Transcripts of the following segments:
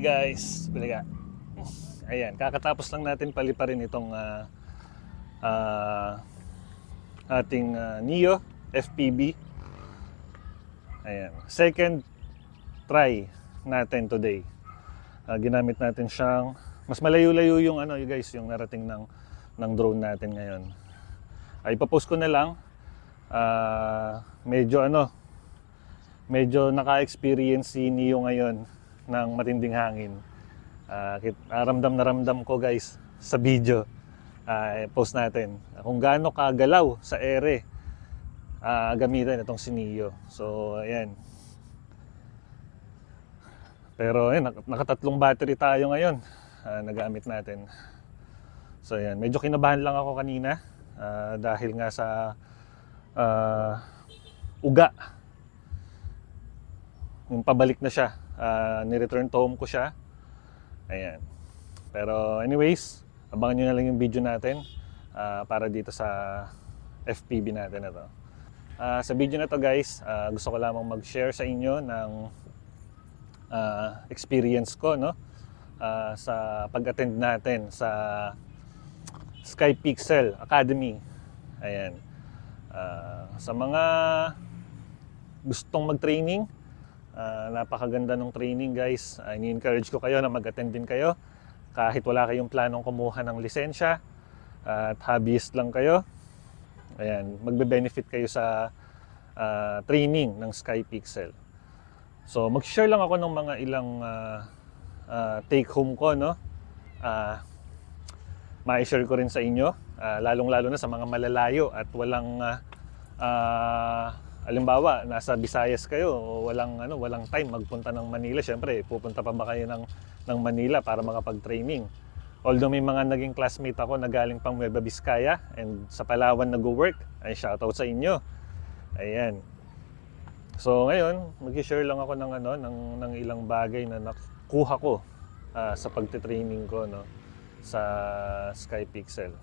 Hey guys, baliga. Ayan, kakatapos lang natin paliparin itong ah, ating Neo FPV. Ayan, second try natin today. Ginamit natin siyang mas malayo-layo yung you guys, yung narating ng drone natin ngayon. Ipapost ko na lang. Medyo naka-experience si Neo ngayon ng matinding hangin. Ramdam na ramdam ko guys sa video. Post natin kung gaano kagalaw sa ere gamitin itong si Neo. So ayan. Pero ayan, nakatatlong battery tayo ngayon nagamit natin. So ayan, medyo kinabahan lang ako kanina dahil nga sa uga. Yung pabalik na siya, ni-return to home ko siya. Ayan. Pero anyways, abangan nyo na lang yung video natin para dito sa FPV natin na to. Sa video na to guys, gusto ko lamang mag-share sa inyo ng experience ko, no? Sa pag-attend natin sa Skypixel Academy. Ayan. Sa mga gustong mag-training, napakaganda ng training guys. Ini-encourage ko kayo na mag-attend din kayo kahit wala kayong planong kumuha ng lisensya at hobbyist lang kayo. Ayan, magbe-benefit kayo sa training ng Skypixel. So mag-share lang ako ng mga ilang take home ko, no? Ma-share ko rin sa inyo, lalong-lalo na sa mga malalayo at walang halimbawa, nasa Visayas kayo o walang time magpunta ng Manila. Syempre, pupunta pa ba kayo ng Manila para makapag-training? Although may mga naging classmate ako na galing pang Nueva Vizcaya and sa Palawan nag-work, ay shoutout sa inyo. Ayan. So ngayon, mag-share lang ako ng ilang bagay na nakuha ko sa pagte-training ko, no, sa Skypixel.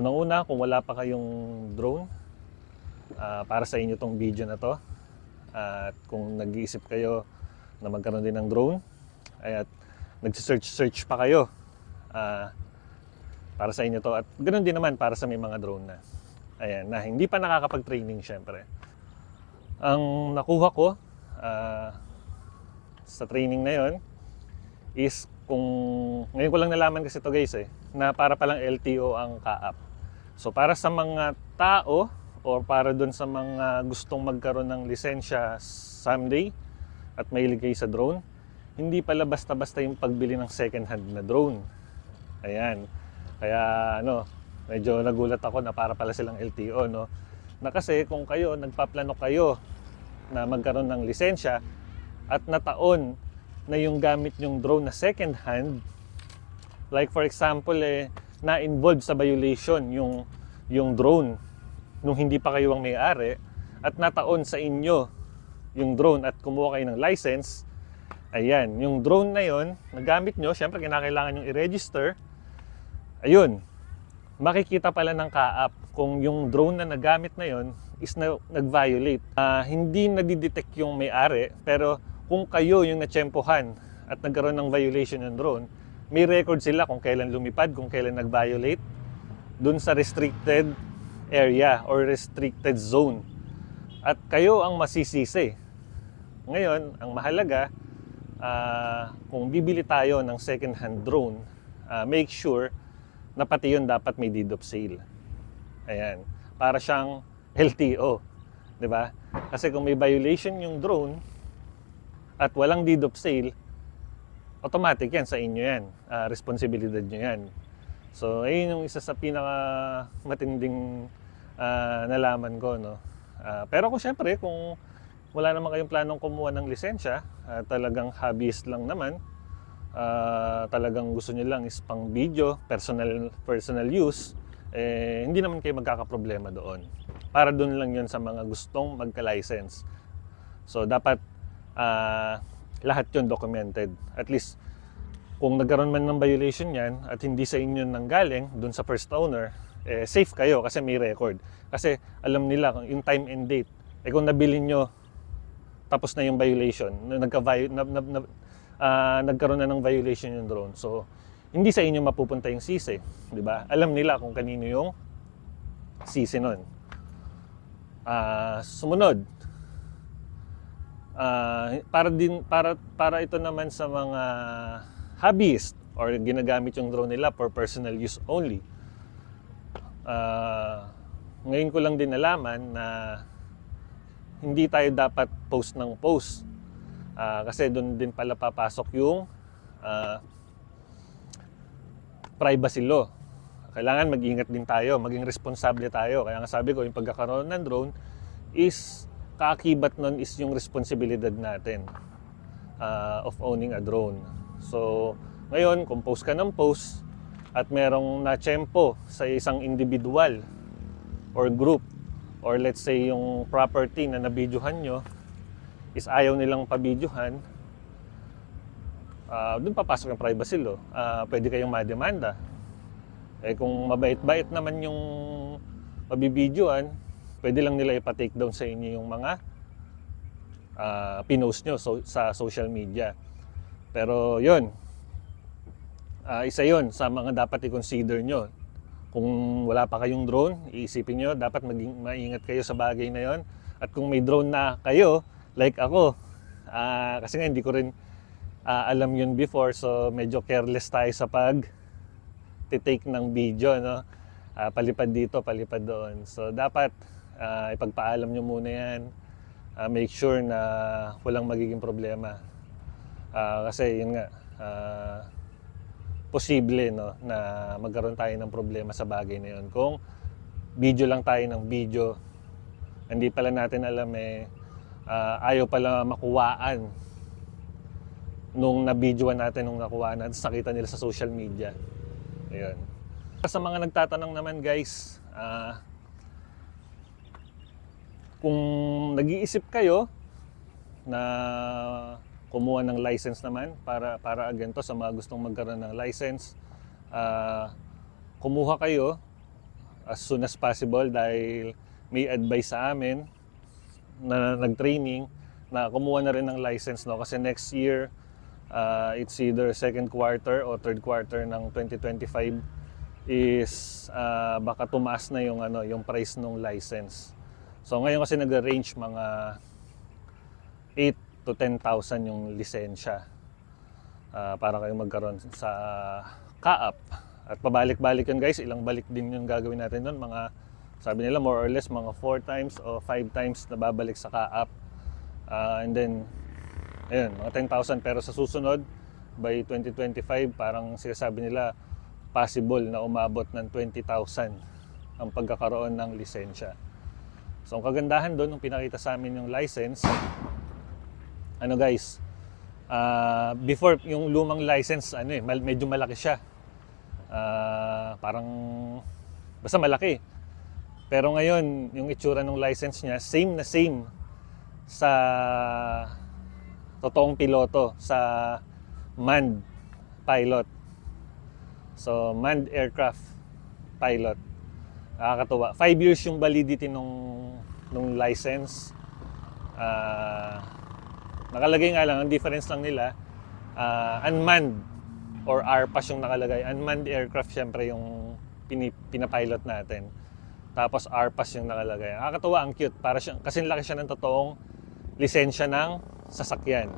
Unang-una, kung wala pa kayong drone, para sa inyo tong video na to. At kung nag-iisip kayo na magkaroon din ng drone, at nag-search pa kayo, para sa inyo to. At ganoon din naman para sa may mga drone na na hindi pa nakakapag-training syempre. Ang nakuha ko sa training na yon is, kung ngayon ko lang nalaman kasi to guys na para palang LTO ang ka-up. So para sa mga tao o para doon sa mga gustong magkaroon ng lisensya someday at mahilig kayo sa drone, hindi pala basta-basta yung pagbili ng second hand na drone. Ayan. Kaya medyo nagulat ako na para pala silang LTO, no? Na kasi kung kayo, nagpaplano kayo na magkaroon ng lisensya at nataon na yung gamit yung drone na second hand, like for example na-involved sa violation yung drone nung hindi pa kayo ang may-ari at nataon sa inyo yung drone at kumuha kayo ng license, ayan, yung drone na yon nagamit nyo, syempre kinakailangan yung i-register. Ayun, makikita pala ng ka-up kung yung drone na nagamit na yon is nag-violate. Hindi nadidetect yung may-ari, pero kung kayo yung natsyempohan at nagkaroon ng violation ng drone, may record sila kung kailan lumipad, kung kailan nag-violate dun sa restricted area or restricted zone. At kayo ang masisisi. Ngayon, ang mahalaga, kung bibili tayo ng second hand drone, make sure na pati yun dapat may deed of sale. Ayan. Para siyang LTO. Diba? Kasi kung may violation yung drone at walang deed of sale, automatic yan sa inyo yan. Responsibilidad nyo yan. So, ayun yung isa sa pinaka matinding nalaman ko, no. Pero kung syempre, kung wala naman kayong planong kumuha ng lisensya, talagang hobbyist lang naman, talagang gusto niyo lang is pang video, personal use, hindi naman kayo magkakaproblema doon. Para doon lang yun sa mga gustong magka-license. So, dapat lahat yun documented. At least, kung nagkaroon man ng violation yan at hindi sa inyo nanggaling doon sa first owner, safe kayo kasi may record. Kasi alam nila yung time and date. Kung nabili nyo tapos na yung violation, nagkaroon na ng violation yung drone. So, hindi sa inyo mapupunta yung sisi, di ba? Alam nila kung kanino yung sisi nun. Sumunod, para ito naman sa mga hobbyist or ginagamit yung drone nila for personal use only. Ngayon ko lang din nalaman na hindi tayo dapat post ng post. Kasi doon din pala papasok yung privacy law. Kailangan mag-ingat din tayo, maging responsable tayo. Kaya nga sabi ko, yung pagkakaroon ng drone is, kaakibat nun is yung responsibilidad natin of owning a drone. So, ngayon, kung post ka ng post at merong na-tsempo sa isang individual or group, or let's say yung property na nabidyohan nyo is ayaw nilang pabidyohan, doon papasok yung privacy law. Pwede kayong mademanda. Kung mabait-bait naman yung mabibidyohan, pwede lang nila ipa-take down sa inyo yung mga pinost nyo sa social media. Pero yun, isa yun sa mga dapat i-consider nyo. Kung wala pa kayong drone, iisipin nyo, dapat maingat kayo sa bagay na yon. At kung may drone na kayo, like ako, kasi nga hindi ko rin alam yun before, so medyo careless tayo sa take ng video, no? Palipad dito, palipad doon. So dapat ipagpaalam nyo muna yan. Make sure na walang magiging problema. Kasi yun nga, posible, no, na magkaroon tayo ng problema sa bagay na yun. Kung video lang tayo ng video, hindi pala natin alam ayaw pala makuwaan nung na-videoan natin, nung nakuwaan natin, nakita nila sa social media. Ayun. Sa mga nagtatanong naman guys, kung nag-iisip kayo na kumuha ng license naman para again to sa mga gustong magkaroon ng license, kumuha kayo as soon as possible dahil may advice sa amin na nag-training na kumuha na rin ng license, no? Kasi next year it's either second quarter o third quarter ng 2025 is baka tumaas na yung price ng license. So ngayon kasi nag-range mga 8 to 10,000 yung lisensya para kayo magkaroon sa CAAP. At pabalik-balik yun guys, ilang balik din yung gagawin natin doon. Mga, sabi nila more or less mga 4 times o 5 times na babalik sa CAAP. And then, ayun, mga 10,000. Pero sa susunod, by 2025, parang sinasabi nila, possible na umabot ng 20,000 ang pagkakaroon ng lisensya. So, ang kagandahan doon, nung pinakita sa amin yung license, guys, before yung lumang license, medyo malaki siya. Parang, basta malaki. Pero ngayon, yung itsura ng license niya, same na same sa totoong piloto, sa manned pilot. So, manned aircraft pilot. Nakakatuwa. 5 years yung validity nung license. Nakalagay nga lang, ang difference lang nila, unmanned or RPAS yung nakalagay. Unmanned aircraft, syempre yung pinapilot natin. Tapos RPAS yung nakalagay. Nakakatuwa, ang cute. Para kasi laki siya ng totoong lisensya ng sasakyan.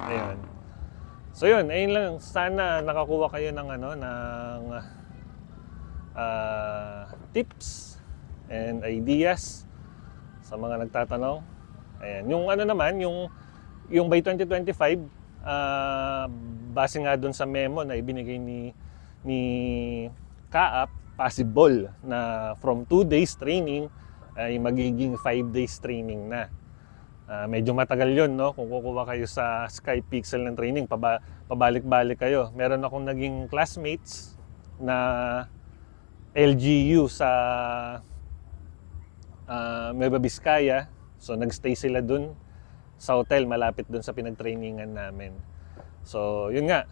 Ayun. So yun, ayun lang. Sana nakakuha kayo ng tips and ideas sa mga nagtatanong. Ayan. Yung naman, yung by 2025, base nga dun sa memo na ibinigay ni CAAP, possible na from 2 days training ay magiging 5 days training na. Medyo matagal yun, no? Kung kukuha kayo sa Skypixel ng training, pabalik-balik kayo. Meron akong naging classmates na LGU sa Nueva Vizcaya. So nagstay sila dun sa hotel malapit dun sa pinag-trainingan namin. So yun nga,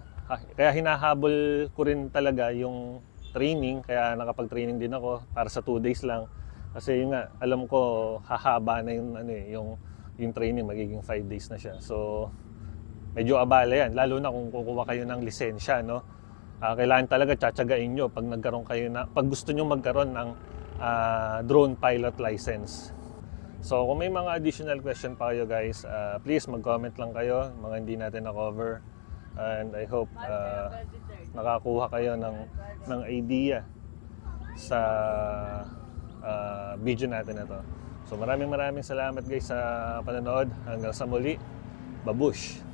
kaya hinahabol ko rin talaga yung training, kaya nakapag-training din ako para sa 2 days lang. Kasi yun nga, alam ko hahaba na yung training, magiging 5 days na siya. So medyo abala yan, lalo na kung kukuha kayo ng lisensya, no? Kailangan talaga tsatsagain nyo pag nagkaroon kayo na, pag gusto nyo magkaroon ng drone pilot license. So kung may mga additional question pa kayo guys, please mag-comment lang kayo, mga hindi natin na-cover. And I hope nakakuha kayo ng idea sa video natin na to. So maraming salamat guys sa panonood. Hanggang sa muli, babush!